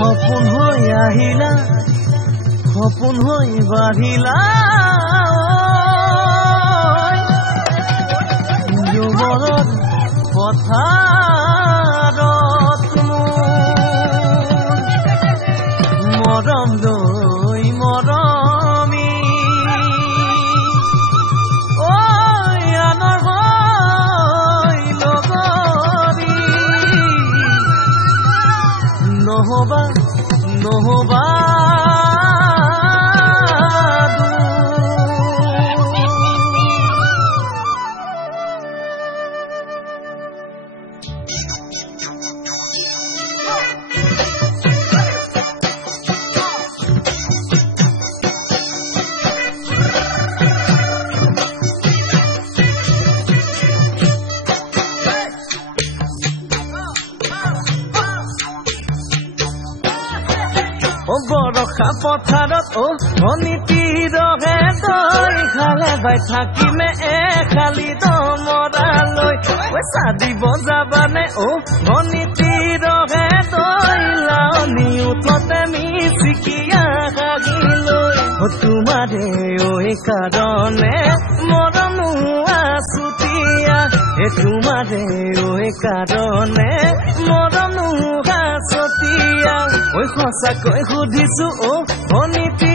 সপোন হৈ আহিলা সপোন হৈ বাঢ়িলা যুৱৰত পথাৰত মৰম দৈ মৰমী আনৰ হৈ লগৰী নহবা নহবা বৰষা পথাৰত ধনীতি ৰহে তই খালে বাই থাকিমে খালি দমৰালৈ পইচা দিব যাবানে ধনীতি ৰহে তই লাৱনি উঠতে মিচিকিয়া হাগিলৈ তোমাৰে কাৰণে মৰম আছুতীয়া তোমাৰে কাৰণে মৰম আছুতীয়া সঁচাকৈ সুধিছো ধনীতি